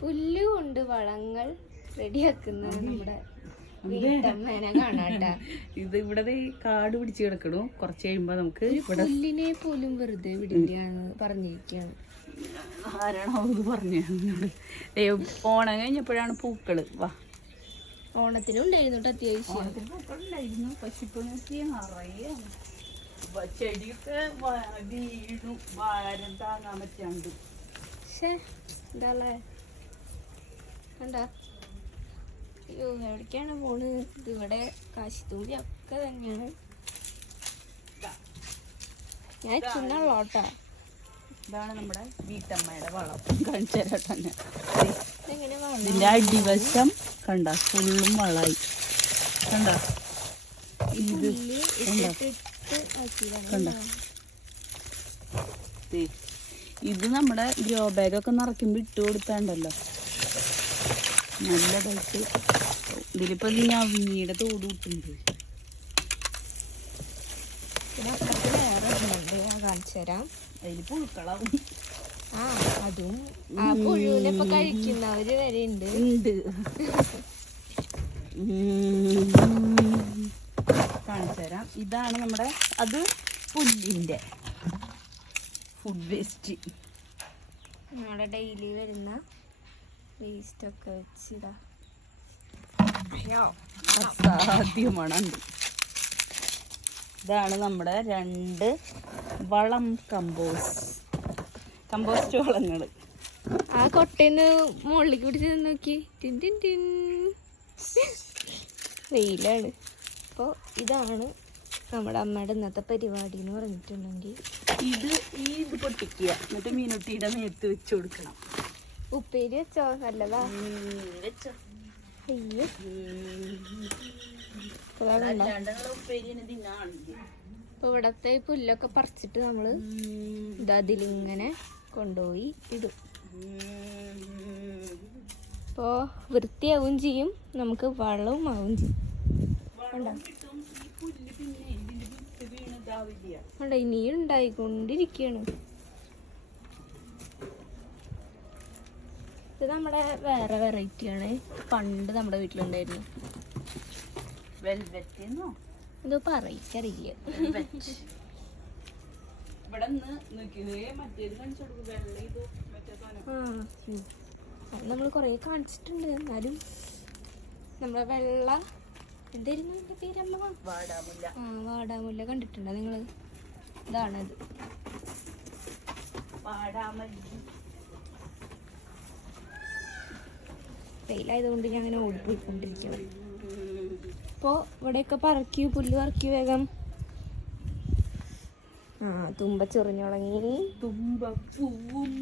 പുല്ല് കൊണ്ട് വളങ്ങൾ റെഡിയാക്കുന്നത് നമ്മുടെ വീട്ടമ്മേനെ കാണാട്ടാ. ഇത് ഇവിടെ കാട് പിടിച്ച് കിടക്കണു. കുറച്ച് കഴിയുമ്പോ നമുക്ക് പുല്ലിനെ പോലും വെറുതെ വിടില്ലാന്ന് പറഞ്ഞിരിക്കുകയാണ്. ആരാണോ ഇത് പറഞ്ഞു? ഓണം കഴിഞ്ഞപ്പോഴാണ് പൂക്കള്. വാ, ഓണത്തിനും ഉണ്ടായിരുന്നു അത്യാവശ്യം. പൂക്കളുണ്ടായിരുന്നു. പക്ഷെ ഇപ്പൊ നിറയെ ചെടിയൊക്കെ വീണു. ഭാരം താങ്ങാൻ പറ്റാണ്ട്. പക്ഷേ എന്താ കണ്ടാ? അയ്യോ, എവിടേക്കാണ് പോണ്? ഇതിവിടെ കാശിത്തൂമ്പി ഒക്കെ തന്നെയാണ്. ഞാൻ ചിന്നോട്ടാ. ഇതാണ് നമ്മുടെ വീട്ടമ്മയുടെ വളം. കാണിച്ചു തരാം തന്നെ. ഇതെങ്ങനെ വളം? ഇതിന്റെ അടിവശം കണ്ട ഫുള്ളും വളമായി. കണ്ട ഇത് കണ്ട. ഇത് നമ്മുടെ ഗ്രോ ബാഗൊക്കെ നിറയ്ക്കുമ്പോ ഇട്ട് കൊടുത്താണ്ടല്ലോ നല്ലതായിട്ട്. ഇതിലിപ്പോ ഞവീടെ തോട് കിട്ടുന്നുണ്ട്. കാണിച്ചു തരാം. അതിൽ പുഴുക്കളാവും. ആ, അതും ആ പുഴുവിനെ ഇപ്പൊ കഴിക്കുന്നവര് വരെ ഉണ്ട്. കാണിച്ചു തരാം. ഇതാണ് നമ്മുടെ അത് പുല്ലിന്റെ ഫുഡ് വേസ്റ്റ്. നമ്മുടെ ഡെയിലി വരുന്ന വേസ്റ്റ് ഒക്കെ വെച്ചിടാ. അസാധ്യമാണ്. ഇതാണ് നമ്മുടെ 2 വളം കമ്പോസ്റ്റ് വളങ്ങള്. ആ കൊട്ടേന്ന് മുകളിലേക്ക് പിടിച്ച് നോക്കി. വെയിലാണ്. അപ്പോൾ ഇതാണ് നമ്മുടെ അമ്മയുടെ ഇന്നത്തെ പരിപാടി എന്ന് പറഞ്ഞിട്ടുണ്ടെങ്കിൽ ഇത് പൊട്ടിക്കുക, എന്നിട്ട് മീനുട്ടിയുടെ മേത്ത് വെച്ച് കൊടുക്കണം. ഉപ്പേരി വെച്ചോ? നല്ലതാ. വെച്ചോ. അയ്യോ, ഇപ്പൊ ഇവിടത്തെ പുല്ലൊക്കെ പറിച്ചിട്ട് നമ്മള് ഇതിലിങ്ങനെ കൊണ്ടുപോയി ഇടും. ഇപ്പോ വൃത്തിയാവും ചെയ്യും, നമുക്ക് വളവും ആവും ചെയ്യും. ഇനിയും ഉണ്ടായിക്കൊണ്ടിരിക്കുകയാണ്. ഇത് നമ്മുടെ വേറെ വെറൈറ്റിയാണ്. പണ്ട് നമ്മുടെ വീട്ടിലുണ്ടായിരുന്നു. എന്തോ പറയിക്കറിയില്ല. നമ്മൾ കൊറേ കാണിച്ചിട്ടുണ്ട്. എന്നാലും നമ്മളെ വെള്ള എന്തായിരുന്നു എന്റെ പേരമ്മ? വാടാമുല്ല കണ്ടിട്ടുണ്ടോ നിങ്ങള്? ഇതാണത്. വെയിലായതുകൊണ്ട് ഞാൻ അങ്ങനെ ഓടിപ്പോയിക്കൊണ്ടിരിക്കണം. അപ്പോൾ ഇവിടെയൊക്കെ പറക്കി പുല്ല് പറക്കി വേഗം. തുമ്പ ചൊറിഞ്ഞുടങ്ങി. തുമ്പപ്പൂവും